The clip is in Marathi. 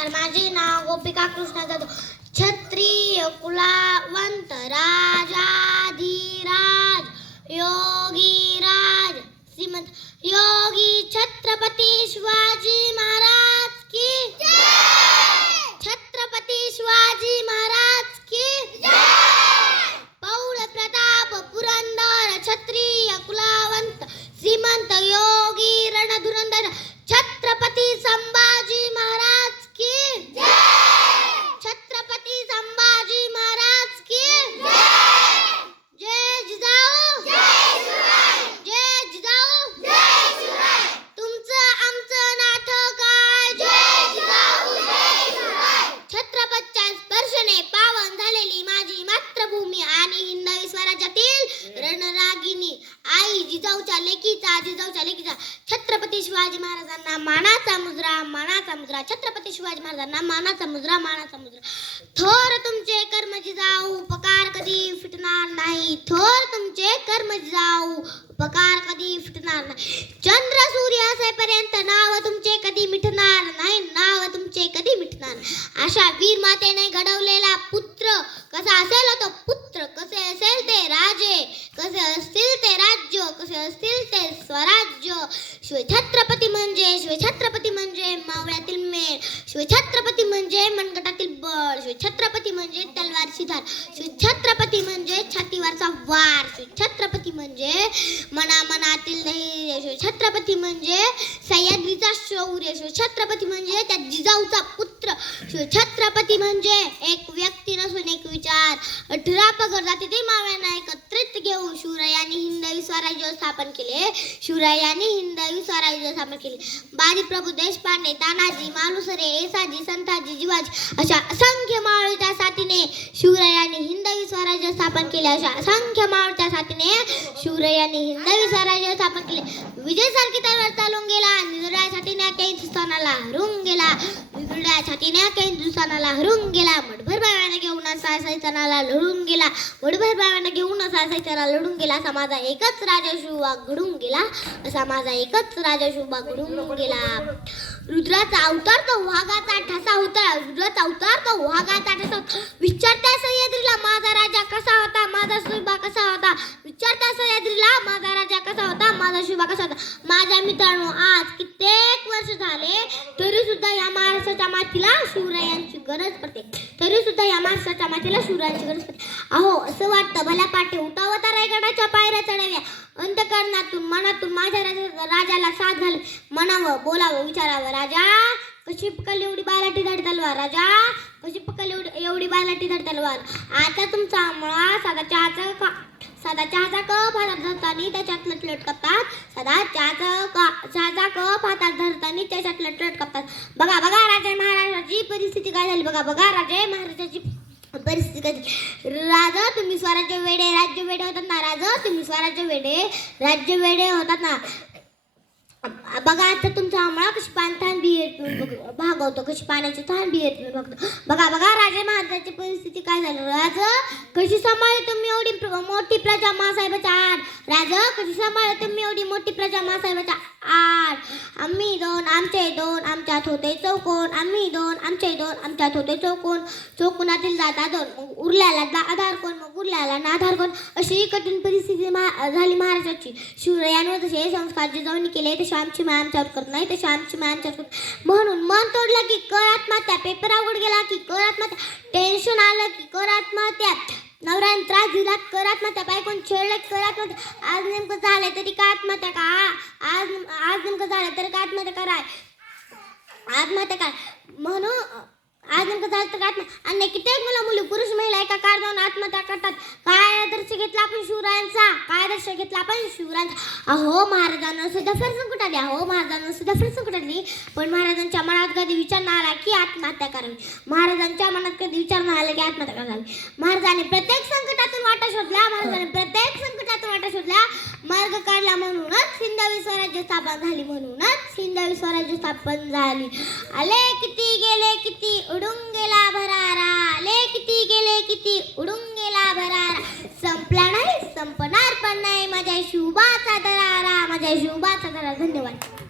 नमस्कार, माझे नाव गोपिका कृष्ण जाधव. क्षत्रिय कुलावंत राजाधिराज योगी राज श्रीमंत योगी छत्रपती शिवाजी महाराज की जय. छत्रपती शिवाजी महाराज की जय. पौळ प्रताप पुरंदर क्षत्रिय कुलावंत श्रीमंत योगी रणधुरंधर छत्रपती संभाजी महाराज की जय. छत्रपती संभाजी महाराज की जय. जय जिजाऊ जय शिवराय. जय जिजाऊ जय शिवराय. तुमचं आमचं नातं काय. जय जिजाऊ जय शिवराय. छत्रपतीच्या स्पर्शने पावन झालेली माझी मातृभूमी आणि हिंदवी स्वराज्यातील रणरागिणी आई जिजाऊच्या लेकीचा छत्रपती शिवाजी महाराजांना मानाचा मुजरा छत्रपती शिवाजी महाराजांना मानाचा मुजरा थोर तुमचे कर्म जिजाऊ उपकार कधी फिटणार नाही. थोर तुमचे कर्म जिजाऊ उपकार कधी फिटणार नाही. चंद्र सूर्य असेपर्यंत नाव तुमचे कधी मिटणार नाही. अशा वीर मातेने घडवलेला पुत्र कसा असेल तो पुत्र, कसे असेल ते राजे, कसे असतील ते राज्य, कसे असतील ते स्वराज्य. शिवछत्रपती म्हणजे मावळ्यातील मेळ, शिवछत्रपती म्हणजे मनगटातील बळ, शिवछत्रपती म्हणजे तलवारची धार, शिवछत्रपती म्हणजे छातीवरचा वार, शिवछत्रपती म्हणजे मनामनातील धैर्य, शिवछत्रपती म्हणजे सह्याद्रीचा शौर्य, शिवछत्रपती म्हणजे त्या जिजाऊचा पुत्र, शिवछत्रपती म्हणजे एक व्यक्ती नसून एक विचार. 18 पगड जातीतील मावळ्यांना एकत्रित घेऊन शिवरायांनी हिंदवी स्वराज्य स्थापन केले. बाजी प्रभू देशपांडे, तानाजी मालुसरे, येसाजी, संताजी, जिवाजी अशा असंख्य मावळ्याच्या साथीने शिवरायांनी हिंदवी स्वराज्य स्थापन केले. विजय सारखी तलवार चालून गेला. निधड्या छातीने काही हिंदुस्थानाला हरून गेला. मठभर भावाने घेऊन असायचनाला लढून गेला. असा माझा एकच राजा शिवबा घडून गेला. रुद्राचा अवतार तो वाघाचा ठसा होता. विचारत्या सह्याद्रीला माझा राजा कसा होता, माझा शिवबा कसा होता. माझ्या मित्रांनो, आज कित्येक वर्ष झाले तरी सुद्धा या महाराष्ट्राच्या मातीला शिवरायांची गरज पडते. अहो, असं वाटतं भल्या पाठी उठावता रायगडाच्या पायऱ्या चढाव्या. अंतःकरणातून मनातून माझ्या राजाला साथ झाली. म्हणावं, बोलावं, विचारावं, राजा कशी पकडली एवढी बालाटी धड तलवार. आता तुमचा मुळा साधा चहाचा कप हातात धरताना त्याच्यात लटलट करतात. बघा राजे महाराजाची परिस्थिती काय झाली. राजा तुम्ही स्वराज्य वेडे राज्य वेडे होतात ना. बघा आता तुमचा आम्हाला कशी पाण्याची तहान बिहेर बघतो. बघा राजे महाराजांची परिस्थिती काय झाली. राजा कशी सांभाळली तुम्ही एवढी मोठी प्रजा मासाहेबाच्या आड. आम्ही दोन आमच्यात होते चौकोन. चौकोनातील जाता दोन, मग उरल्याला आधार कोण, नाधार कोण. अशी कठीण परिस्थिती झाली महाराजांची. शिवरायांवर जसे संस्कार जिजाऊंनी केले तसे आमची माय आमच्यावर करत नाही. म्हणून मन तोडलं की कर आत्महत्या. पेपर अवघड गेला की कर आत्महत्या. टेन्शन आलं की कर आत्महत्या. नवऱ्याने त्रास दिला कर आत्महत्या. बायकोन छेडलं की कर आत्महत्या. आज नेमकं झालंय तरी का आत्महत्या का. आज नेमकं झालं तरी का आत्महत्या करा. म्हणून आज नेमकं झालं तर आणि कित्येक मुली पुरुष महिला एका कारणावरून आत्महत्या करतात. काय आदर्श घेतला आपण शिवरायांचा. अहो, महाराजांना सुद्धा फार संकट आली. पण महाराजांच्या मनात कधी विचार नाही आला की आत्महत्या करावी. महाराजांनी प्रत्येक संकटातून वाटा शोधल्या. मार्ग काढला. म्हणूनच हिंदवी स्वराज्य स्थापन झाली. आले किती गेले किती उडून गेला भरारा. संपला नाही, संपणार पण नाही माझ्या शिवबाचा दरारा. धन्यवाद.